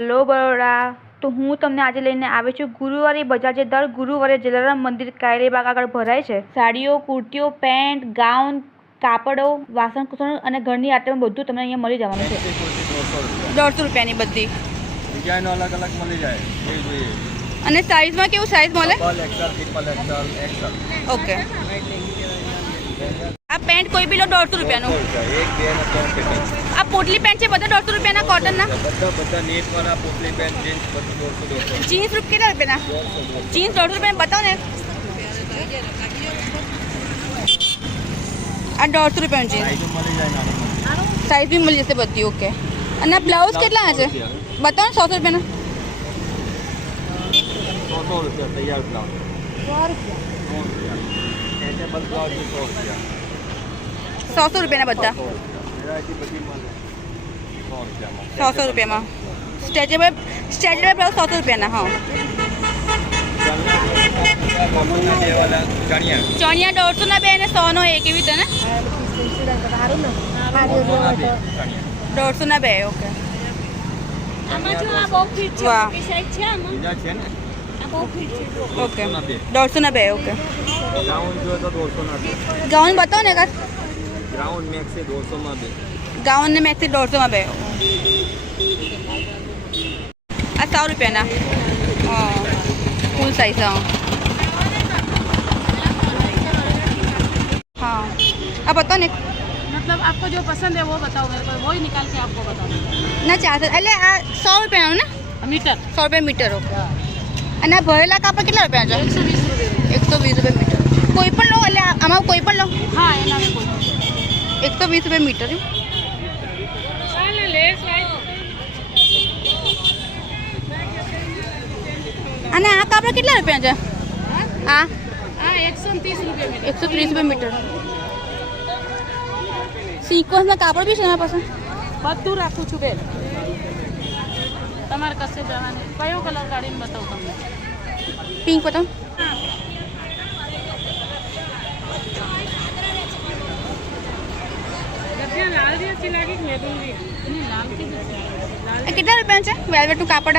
Hello Baroda, તો હું તમને આજે લઈને આવી છું ગુરુવારી બજાર, જે દર ગુરુવારે જલારામ મંદિર કાયરેબાગ આગળ ભરાય છે. સાડીઓ, કુર્તીઓ, પેન્ટ, ગાઉન, કાપડો, વાસણ કુસણ અને ઘરની આઈટમ બધું તમને અહીંયા મળી જવાનું છે. 150 રૂપિયાની બધી ડિઝાઇન અલગ અલગ મળી જાય એ જોઈએ. અને સાઈઝમાં કેવું સાઈઝ મળે? Double XL, triple XL, XL. Okay. આ પેન્ટ કોઈ બી લો 150 રૂપિયાનું. એક બે ને ત્રણ પેટર્ન. આ પોટલી પેન્ટ છે બધા 150 રૂપિયાના, કોટનના. બધા નેટ વાળા પોટલી પેન્ટ, જીન્સ બધું 150. જીન્સ રૂપ કેટલા રૂપિયાના? જીન્સ 150 રૂપિયાના બતાવો ને. આ 150 રૂપિયાનું જીન્સ. સાઈઝ મળી જાય નાની. સાઈઝ બી મળી જશે બધી. ઓકે. અને બ્લાઉઝ કેટલા છે બતાવો ને? 100 રૂપિયાના. 100 રૂપિયા તૈયાર બ્લાઉઝ. 100 રૂપિયા. 100 રૂપિયા. સ્ટ્રેચેબલ બ્લાઉઝ 100 રૂપિયા. 100 રૂપિયાના બધા. વેરાયટી બધી મળે 100 રૂપિયામાં. 100 રૂપિયામાં સ્ટ્રેચેબલ બ્લાઉઝ 100 રૂપિયાના. હા. ચણિયા 150 ના 2 અને 100 નો 1 એવી રીતે ને? 150 ના 2. ઓકે. વાહ. ઓકે. 150 ના 2. ઓકે. ગાઉન જોઈએ તો 200 ના 2. ગાઉન બતાવો ને કાક. ગાઉન મેક્સ 200 માં 2. ગાઉન ને મેક્સી 150 માં 2. આ 100 રૂપિયાના. Full size. हाँ. आप बताओ ने. मतलब आपको जो पसंद है वो बताओ मेरे को, वो ही निकाल के आपको बताओ ना 400 એટલે આ 100 રૂપિયાનું ને मीटर. 100 રૂપિયા મીટર. ઓકે. અને આ ભરેલા કાપડ કેટલા રૂપિયા છે? 120 રૂપિયા મીટર. કોઈ પણ લો એટલે આમાં કોઈ પણ લો. हाँ एना में कोई 120 રૂપિયા મીટર. અને આ કાપડ કેટલા રૂપિયા છે? આ हाँ 130 रुपये मीटर. 130 રૂપિયા મીટર. સિક્વન્સના કાપડ બી છે તમારી પાસે? બધું રાખું છું બેન. તમારે કશે જવાનું કયો કલર કાઢીને બતાવું તમને? પિંક બતાવો. लाल भी अच्छी लगी, मैरून भी. लाल की આ કેટલા રૂપિયા છે વેલ્વેટનું કાપડ?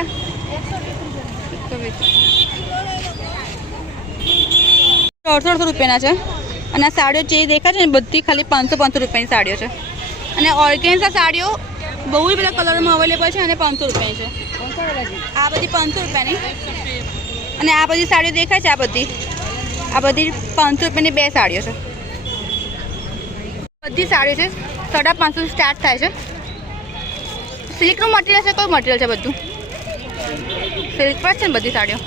150 રૂપિયાના છે. અને આ સાડીઓ જે દેખાય છે ને બધી ખાલી 500 રૂપિયાની સાડીઓ છે. અને ઓર્ગેન્ઝા સાડીઓ બહુ બધા કલરમાં અવેલેબલ છે અને 500 રૂપિયાની છે. આ બધી 500 રૂપિયાની. અને આ બધી સાડીઓ દેખાય છે, આ બધી 500 રૂપિયાની 2 સાડીઓ છે. બધી સાડીઓ છે 550 સ્ટાર્ટ થાય છે. સિલ્કનું મટીરિયલ છે? કોઈ મટીરિયલ છે? બધું સિલ્ક પર છે ને બધી સાડીઓ.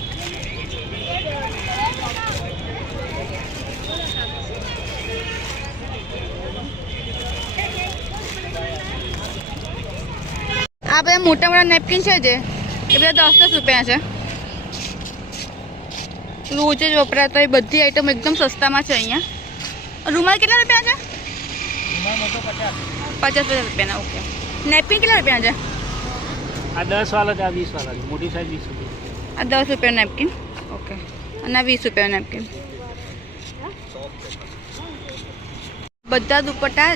આ બધા મોટા મોટા નેપકિન છે જે એ બધા 10-10 રૂપિયા છે. રોજ જ વપરાતો એ બધી આઈટમ એકદમ સસ્તામાં છે અહીંયા. રૂમાલ કેટલા રૂપિયા છે? 50 રૂપિયાના. ઓકે. નેપકિન કેટલા રૂપિયા છે? આ 10 वाला છે, આ 20 वाला છે. મોટી સાઈઝ 20 રૂપિયા. આ 10 રૂપિયાનું નેપકિન. ઓકે. અને આ 20 રૂપિયાનું નેપકિન. બધા દુપટ્ટા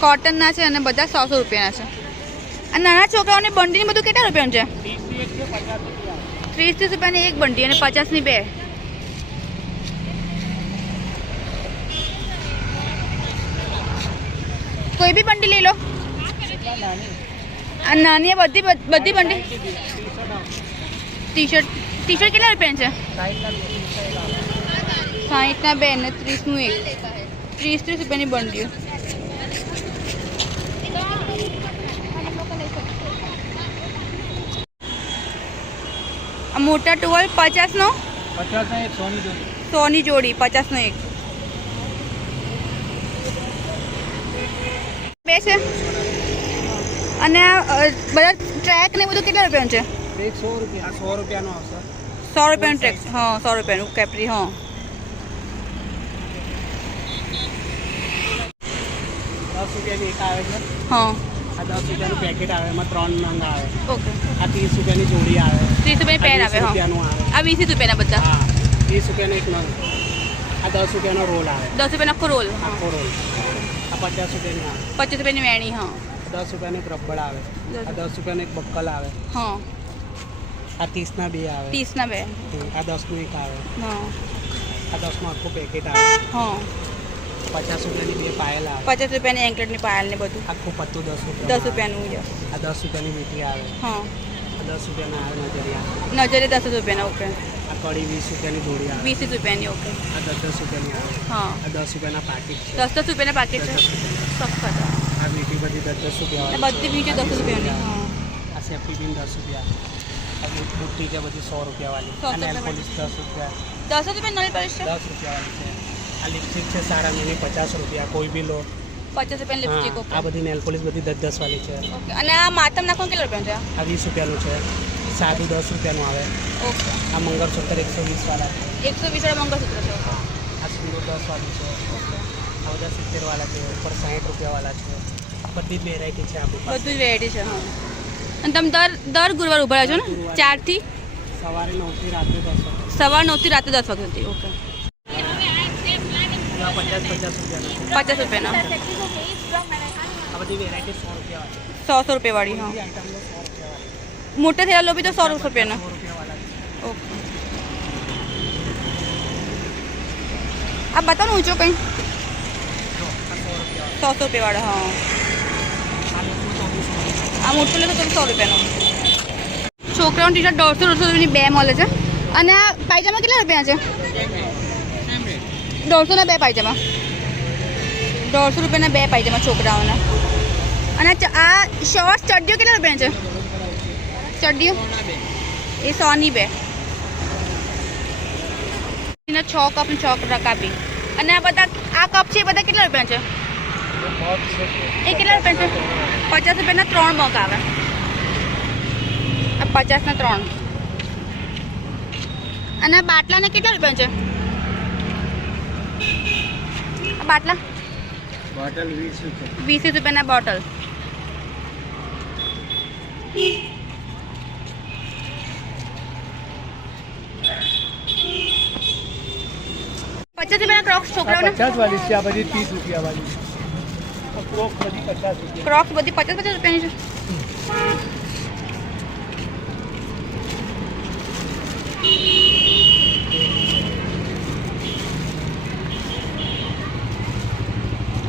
કોટનના છે અને બધા 100 રૂપિયાના છે. અને નાના છોકરાઓની બંડીની બધું કેટલા રૂપિયાનું છે? 30 રૂપિયાની એક બંડી અને 50ની 2. કોઈ બી બંડી લઈ લો. આ નાની બધી બંડી. ટી શર્ટ કેટલા રૂપિયા છે? 60ના 2 ને 30નું 1. 30 રૂપિયાની બંડીઓ. આ મોટા ટુવાલ 50નો 100ની જોડી. 50નો 1. 2 છે. અને બધા ટ્રેક ને બધું કેટલા રૂપિયાનું છે? 100 રૂપિયા. 100 રૂપિયાનો આવશે. 100 રૂપિયાનું ટ્રેક. હા 100 રૂપિયાનું કેપરી. હા 10 રૂપિયાની એક આવે છે. હા. આ 10 રૂપિયાનું પેકેટ આવે, એમાં 3 નંગ આવે. ઓકે. આ 30 રૂપિયાની જોડી આવે. 30 રૂપિયાની પેન આવે. હા. આ 20 રૂપિયાના બધા. હા 30 રૂપિયાનો એક નંગ. આ 10 રૂપિયાનો રોલ આવે. 10 રૂપિયાનો આખો રોલ. આખો રોલ. આ 50 રૂપિયાની આવે. 25 રૂપિયાની વેણી. હા 10 રૂપિયાનું એક રબડ આવે. આ 10 રૂપિયાનું એક બક્કલ આવે. હા આ 30ના 2 આવે. 30ના 2. આ 10નું એક આવે. હા આ 10નું આખું પેકેટ આવે. હા 50 રૂપિયાની 2 પાયલ આવે. 50 રૂપિયાની એન્કલેટની પાયલ ને બધું. આખું પત્તું 10 10 રૂપિયા. રૂપિયાનું છે. આ 10 રૂપિયાની વીંટી આવે. હા આ 10 રૂપિયાના આવે નજરિયા. નજરે 10 રૂપિયાના. ઓકે. આ કડી 20 રૂપિયાની ધોળી આવે. 20 રૂપિયાની. ઓકે. આ 10 રૂપિયાની આવે. હા આ 10 રૂપિયાના પાકીટ છે. 10 રૂપિયાના પાકેટ છે. 10 રૂપિયાના. સખત. આ વીંટી બધી 10 રૂપિયા બધી બીજું 10 રૂપિયાની. હા આ સેફ્ટી પિન 10 રૂપિયા. આ બુટ્ટી છે બધી 100 રૂપિયા વાળી. 100 આ નેલ રૂપિયા પોલિશ 10 રૂપિયા. 10 રૂપિયા નવી પોલિશ છે. 10 રૂપિયા વાળી છે. આ લિપસ્ટિક છે સારા મિની 50 રૂપિયા કોઈ બી લો. 50 રૂપિયાની લિપસ્ટિક. હા, ઓકે. આ બધી નેલ પોલિશ બધી 10 વાળી છે. ઓકે. અને આ માથામાં નાખવાનું કેટલા રૂપિયાનું છે? આ 20 રૂપિયાનું છે. સાદું 10 રૂપિયાનું આવે. ઓકે. આ મંગળસૂત્ર 120 વાળા છે. 120 વાળા મંગળસૂત્ર છે. ઓકે. આ સિંદૂર 10 વાળી છે. આ બધા 70 વાળા છે. ઉપર 60 રૂપિયા વાળા છે. બધી જ વેરાયટી છે આપણી પાસે. બધું જ વેરાયટી છે. હા અને તમે દર ગુરુવાર ઉભા રહો છો ને? 4 થી સવારે 9 થી રાત્રે 10 વાગે. સવાર 9 થી રાત્રે 10 વાગ્યા સુધી. ઓકે. આ 50 રૂપિયાના છે. 50 રૂપિયાના. આ બધી વેરાયટી 100 રૂપિયા વાળી. 100 રૂપિયા વાળી. હા બધી આઈટમનો 100 રૂપિયા વાળી. મોટા થયેલા લોબી તો 100 રૂપિયાના. 100 રૂપિયા વાળા છે. ઓકે. આ બતાવો ઊંચો કંઈ. જો આ 100 રૂપિયા 100 રૂપિયા વાળા. હા આ મોટું 120 વાળી. આ મોટું લેતો તો 100 રૂપિયાનું. છોકરાઓની ટી શર્ટ 150 રૂપિયાની 2 મળે છે. અને આ પાયજામા કેટલા રૂપિયા છે? 150 ના 2 પાયજામા. 150 રૂપિયાના 2 પાયજામા છોકરાઓના. અને આ શોર્ટ્સ ચડ્ડીઓ કેટલા રૂપિયા છે? ચડ્ડીઓ એ 100 ની 2. એના 6 કપ ને 6 રકાબી. અને આ બધા આ કપ છે એ બધા કેટલા રૂપિયા છે? એ કેટલા રૂપિયા છે? 50 રૂપિયાના 3 મગ આવે. આ 50 ના 3. અને આ બાટલાને કેટલા રૂપિયા છે? આ બાટલા બોટલ 20 રૂપિયા. 20 રૂપિયાના બોટલ. ₹50 ક્રોક્સ છોકરાઓને. 50 વાળી છે. આ બધી 30 રૂપિયા વાળી. ક્રોક બધી 50 રૂપિયા. ક્રોક્સ બધી 50 રૂપિયાની છે.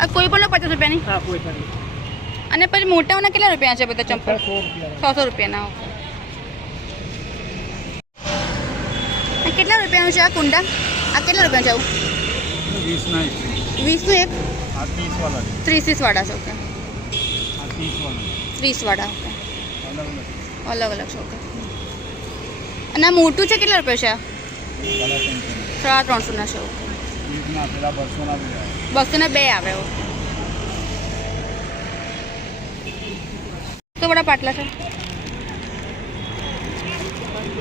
આ કોઈ પણ 50 રૂપિયાની. હા કોઈ પણ. અને પછી મોટાઓના કેટલા રૂપિયા છે બધા ચંપલ? 100 રૂપિયા. 100 રૂપિયાના. આ કેટલા રૂપિયાનું છે આ કુંડા? આ કેટલા રૂપિયા છે? 20 ના 20નું એક. આ 30 વાળા 30 વાળા છે. ઓકે. આ 30 વાળા 30 વાળા. ઓકે. અલગ અલગ છે. ઓકે. અને આ મોટું છે કેટલા રૂપિયા છે? 350 ના છે. ઓકે. 20 ના પેલા 200 ના બી આવે. 200 ના 2 આવે. ઓકે. તો બડા પાટલા છે.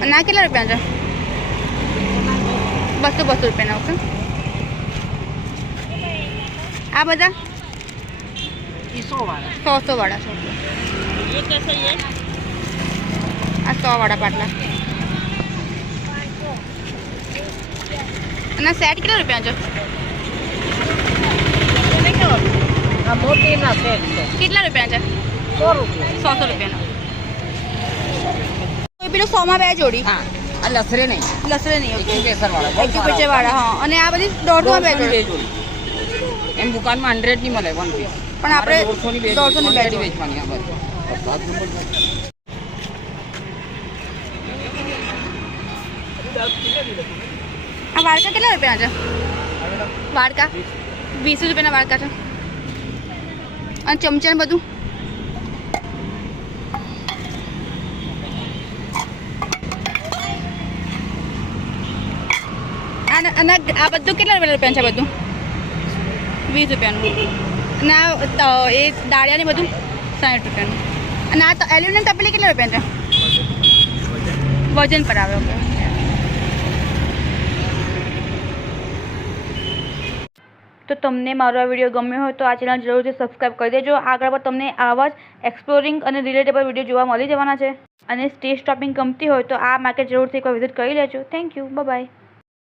અને આ કેટલા રૂપિયા છે? 200 રૂપિયાના. ઓકે. આ બધા 100 વાળા. 100 વાળા છે. આ 100 વાળા પાટલા. અને આ સેટ કેટલા રૂપિયા છે? આ મોટીના સેટ છે. કેટલા રૂપિયા છે? 100 રૂપિયા. 100 રૂપિયાના. કોઈ પેલું 100 માં 2 જોડી. હા આ લસરે નહીં. લસરે નહીં. ઓકે. કેસર વાળા. એક્યુપેચર વાળા. હા. અને આ બધી 150 માં 2 જોડી. એમ દુકાનમાં 100 ની મળે 1 પીસ. પણ આપણે 150 ની 2 જોડી. વેચવાની આ બધી. આ વાડકા કેટલા રૂપિયા છે? વાડકા 20 રૂપિયાના વાડકા છે. અને ચમચા ને બધું. અને આ બધું કેટલા રૂપિયા છે? બધું 20 રૂપિયાનું. અને આ એ દાળિયાને બધું 60 રૂપિયાનું. અને આ એલ્યુમિનિયમ તપેલી કેટલા રૂપિયા છે? વજન પર આવે. ઓકે. તો તમને મારો આ વિડીયો ગમ્યો હોય તો આ ચેનલ જરૂરથી સબસ્ક્રાઈબ કરી દેજો. આગળ પર તમને આવા જ એક્સપ્લોરિંગ અને રિલેટેબલ વિડીયો જોવા મળી જવાના છે. અને સ્ટેજ શોપિંગ ગમતી હોય તો આ માર્કેટ જરૂરથી એકવાર વિઝિટ કરી લેજો. Thank you. બાય.